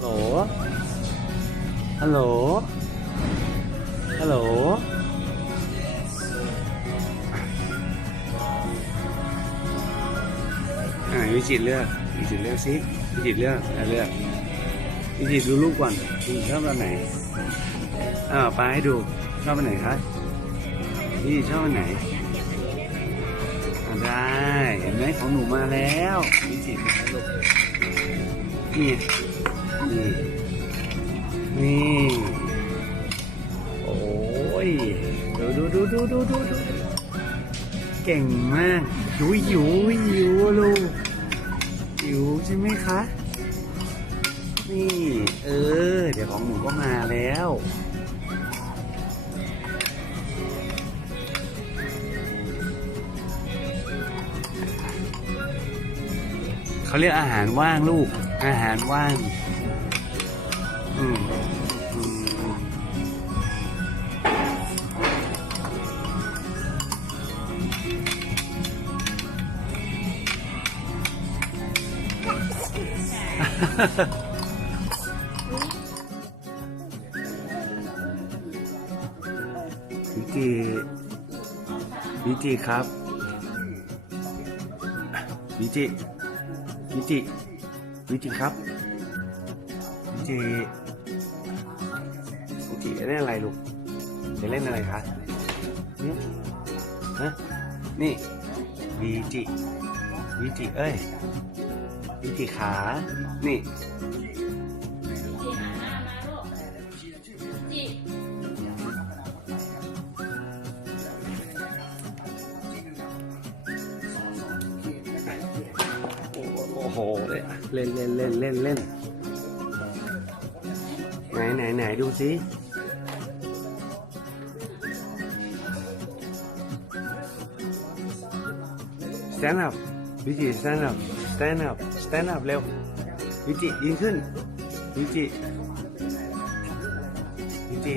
โหล ฮัลโหล ฮัลโหล อ่าวิจิตเลือกวิจิตเลือกสิวิจิตเลือกอะเลือกวิจิตรดูรูปก่อนวิจิตชอบแบบไหนอ่าไปให้ดูชอบแบบไหนคะวิจิตชอบแบบไหนได้เห็นไหมของหนูมาแล้ววิจิตรมาลูกนี่ ดูดูดูดูดูดูเก่งมากหิวหิวหิวลูกหิวใช่ไหมคะ นี่ เออ เดี๋ยวของหนูก็มาแล้วเขาเรียกอาหารว่างลูก อาหารว่าง อืม วิจิวิจิครับวิจิวิจิวิจิครับวิจิวิจิเล่นอะไรลูกจะเล่นอะไรคะนี่ฮะนี่วิจิวิจิเอ้ย วิจิขา นี่โอ้โหเล่นเล่นเล่นเล่นเล่นไหนไหนไหนดูสิ stand up วิจิ stand up stand up stand up เร็วยูจิยืนขึ้นยูจิวิจิ